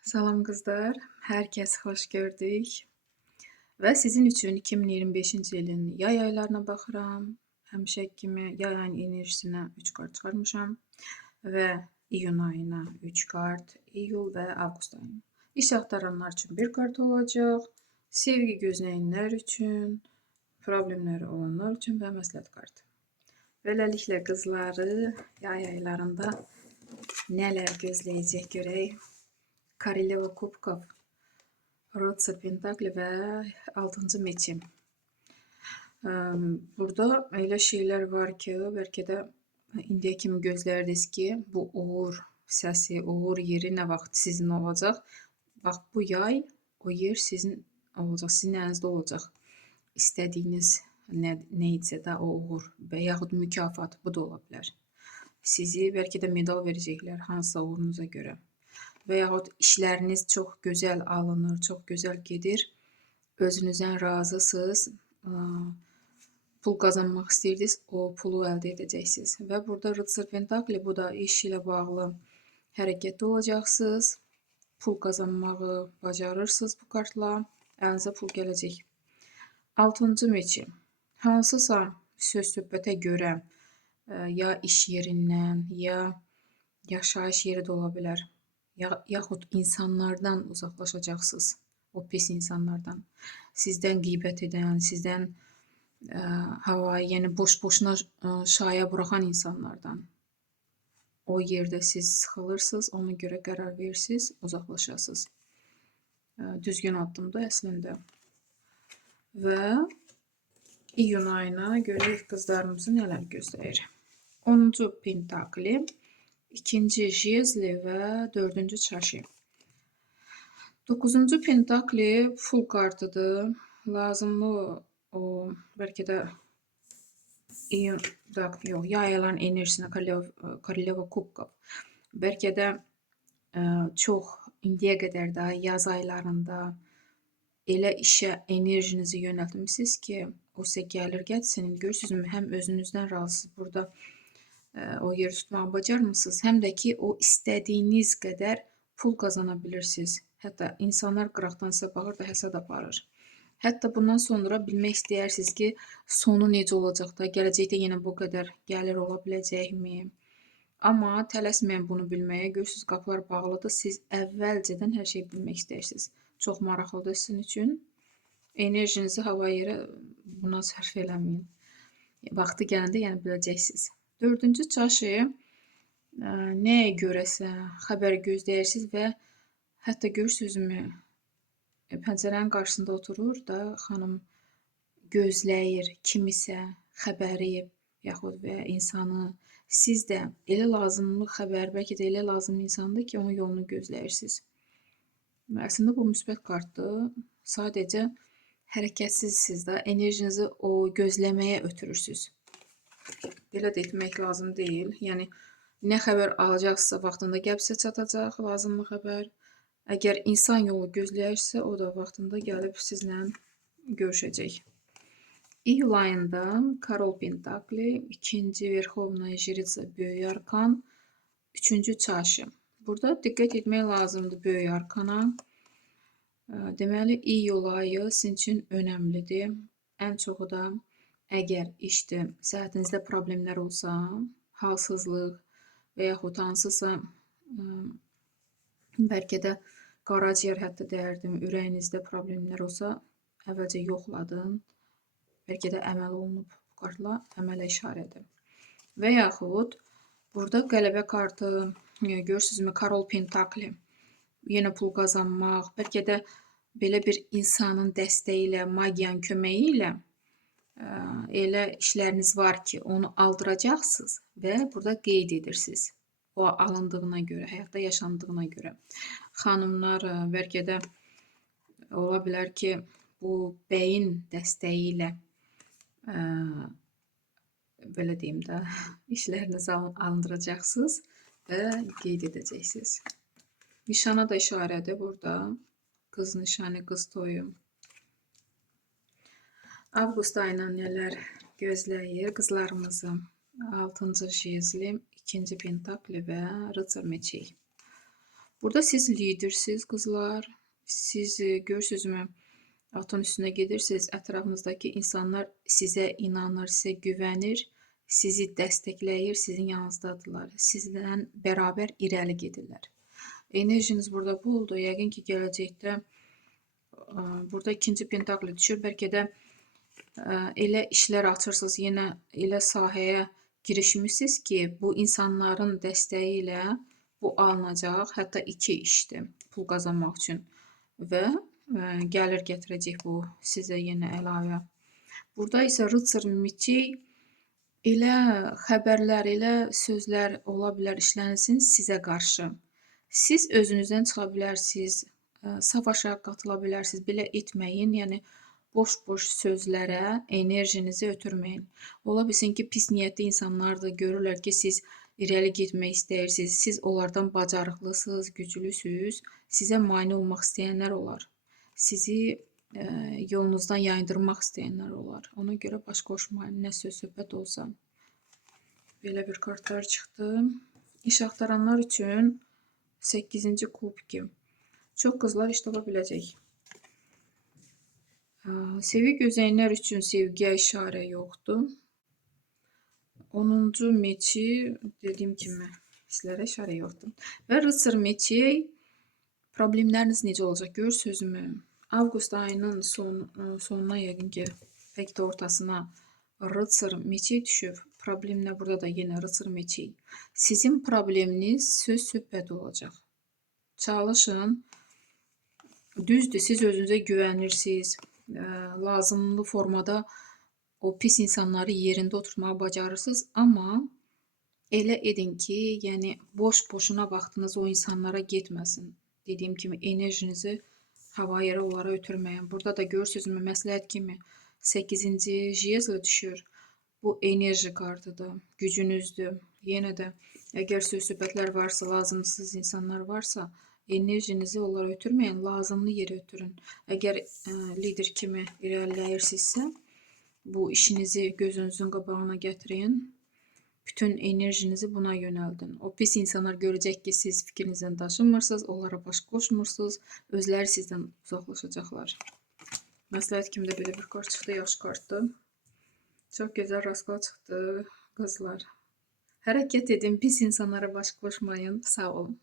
Salam qızlar, hər kəs xoş gördük və sizin üçün 2025-ci ilin yay aylarına baxıram. Həmişəki kimi yay ayının enerjisinə 3 kart çıxarmışam və iyun ayına 3 kart, iyul və avqust ayına. İş axtaranlar üçün 1 kart olacaq, sevgi gözləyənlər üçün, problemləri olanlar üçün və məsləhət kartı. Beləliklə qızları yay aylarında nələr gözləyəcək görək. Koroleva Kubkov, Rotsa Pentakli və 6-cı meçi. Burada elə şeylər var ki, bəlkə də indiyə kimi gözlərdiniz ki, bu uğur səsi, uğur yeri nə vaxt sizin olacaq. Bax, bu yay o yer sizin olacaq, sizin əlinizdə olacaq. İstədiyiniz nə isə də o uğur və yaxud mükafat, bu da ola bilər. Sizi bəlkə də medal verəcəklər hansısa uğurunuza görə. Və yaxud işləriniz çox gözəl alınır, çox gözəl gedir, özünüzdən razısınız, pul qazanmaq istəyirsiniz, o pulu əldə edəcəksiniz. Və burada Rıtsır Pentakli, bu da iş ilə bağlı hərəkətdə olacaqsınız, pul qazanmağı bacarırsınız bu kartla, əlinizə pul gələcək. 6-cı meçi, hansısa söz-söhbətə görə, ya iş yerindən, ya yaşayış yeri də ola bilər, yaxud insanlardan uzaqlaşacaqsınız, o pis insanlardan, sizdən qeybət edən, sizdən havayı, yəni boş-boşuna şaya buraxan insanlardan. O yerdə siz sıxılırsınız, ona görə qərar verirsiniz, uzaqlaşasınız. Düzgün addımdır əslində. Və iyun ayına görək qızlarımızı nələr gözləyir. 10-cu Pentakli, 2-ci Jezli və 4-cü Çaşı. 9-cu Pentakli full kartıdır. Lazımlı o, bəlkə də yay ayların enerjisinə Koroleva Kubkov. Bəlkə də çox indiyə qədər də yaz aylarında elə işə enerjinizi yönəltmişsiniz ki, o sizə gəlir getsin. Görürsünüzmü, həm özünüzdən razısınız burada o yeri tutmağı bacarmısınız, həm də ki, o istədiyiniz qədər pul qazana bilirsiniz. Hətta insanlar qıraqdan sizə baxır da həsəd aparır. Hətta bundan sonra bilmək istəyirsiniz ki, sonu necə olacaq da, gələcəkdə yenə bu qədər gəlir ola biləcəkmi? Amma tələsməyin bunu bilməyə, görürsünüz, qapılar bağlıdır, siz əvvəlcədən hər şeyi bilmək istəyirsiniz. Çox maraqlıdır sizin üçün. Enerjinizi hava yerə buna sərf eləməyin. Vaxtı gələndə yəni biləcəksiniz. 4-cü Çaşı, nəyə görəsə xəbər gözləyirsiniz və hətta görürsünüzmü, pəncərənin qarşısında oturur da xanım, gözləyir kimisə xəbəri yaxud və insanı. Siz də elə lazımlı xəbər, bəlkə də elə lazımlı insandır ki, onun yolunu gözləyirsiniz. Əslində bu müsbət kartdır. Sadəcə hərəkətsizsiniz də, enerjinizi o gözləməyə ötürürsünüz. Belə də etmək lazım deyil. Yəni, nə xəbər alacaqsa vaxtında gəlib sizə çatacaq, lazımlı xəbər. Əgər insan yolu gözləyirsə, o da vaxtında gəlib sizlə görüşəcək. İyul ayında Korol Pentakli, 2-ci Verxovna Jritsa Böyük Arkan, 3-cü Çaşı. Burada diqqət etmək lazımdır Böyük Arkana. Deməli, iyul ayı sizin üçün önəmlidir. Ən çoxu da əgər işdir, səhhətinizdə problemlər olsa, halsızlıq və yaxud hansısa bəlkə də qaraciyər hətta deyərdim, ürəyinizdə problemlər olsa, əvvəlcə yoxladın, bəlkə də əməl olunub bu kartla, əmələ işarədir. Və yaxud burada qələbə kartı, görürsünüzmü, Korol Pentakli, yenə pul qazanmaq, bəlkə də belə bir insanın dəstəyi ilə, magiyanın köməyi ilə elə işləriniz var ki, onu aldıracaqsınız və burada qeyd edirsiniz. O alındığına görə, həyatda yaşandığına görə. Xanımlar, bəlkə də ola bilər ki, bu bəyin dəstəyi ilə belə deyim də, işlərinizi alındıracaqsınız və qeyd edəcəksiniz. Nişana da işarədir burada. Qız nişanı, qız toyu. Avqust ayına nələr gözləyir qızlarımızı? 6-cı Jezli, 2-ci Pentakli və Rıtsır Meçey. Burada siz lidersiniz qızlar. Siz görürsünüzmü? Atın üstünə gedirsiniz, ətrafınızdakı insanlar sizə inanır, sizə güvənir, sizi dəstəkləyir, sizin yanınızdadırlar. Sizlə bərabər irəli gedirlər. Enerjiniz burada boldur. Yəqin ki, gələcəkdə burada ikinci pentakl düşür. Bəlkə də elə işlər açırsınız, yenə elə sahəyə girişmisiniz ki, bu insanların dəstəyi ilə bu alınacaq. Hətta 2 işdir pul qazanmaq üçün və gəlir gətirəcək bu sizə yenə əlavə. Burada isə rıtsır mečей elə xəbərlər, elə sözlər ola bilər işlənsin sizə qarşı. Siz özünüzdən çıxa bilərsiniz, savaşa qatıla bilərsiniz. Belə etməyin, yəni boş-boş sözlərə enerjinizi ötürməyin. Ola bilsin ki, pis niyyətli insanlar da görürlər ki, siz irəli getmək istəyirsiniz. Siz onlardan bacarıqlısınız, güclüsünüz. Sizə mane olmaq istəyənlər olar. Sizi yolunuzdan yayındırmaq istəyənlər olar. Ona görə baş qoşmayın, nə söz-söhbət olsa. Belə bir kartlar çıxdı. İş axtaranlar üçün 8-ci kubki. Çox qızlar iş tapa biləcək. Sevgi gözləyənlər üçün sevgiyə işarə yoxdur. 10-cu meçi, dediyim kimi, sizlərə işarə yoxdur. Və rıtsır mečey, problemləriniz necə olacaq görürsünüzmü? Avqust ayının sonuna yəqin ki, bəlkə də ortasına rıtsır mečey düşüb. Problem nə? Burada da yenə rıtsır mečey. Sizin probleminiz söz-söhbət olacaq. Çalışın. Düzdür, siz özünüzə güvənirsiniz. Lazımlı formada o pis insanları yerində oturtmağı bacarırsınız. Amma elə edin ki, yəni boş-boşuna vaxtınız o insanlara getməsin. Dediyim kimi, enerjinizi hava yerə onlara ötürməyin. Burada da görürsünüzmü, məsləhət kimi 8-ci jezl düşür. Bu enerji kartıdır, gücünüzdür. Yenə də əgər söz-söhbətlər varsa, lazımsız insanlar varsa, enerjinizi onlara ötürməyin, lazımlı yerə ötürün. Əgər lider kimi irəliləyirsinizsə, bu işinizi gözünüzün qabağına gətirin. Bütün enerjinizi buna yönəldin. O pis insanlar görəcək ki, siz fikrinizdən daşınmırsınız, onlara baş qoşmursunuz, özləri sizdən uzaqlaşacaqlar. Məsləhət kimi də belə bir kart çıxdı, yaxşı kartdır. Çox gözəl rastkal çıxdı, qızlar. Hərəkət edin, pis insanlara baş qoşmayın. Sağ olun.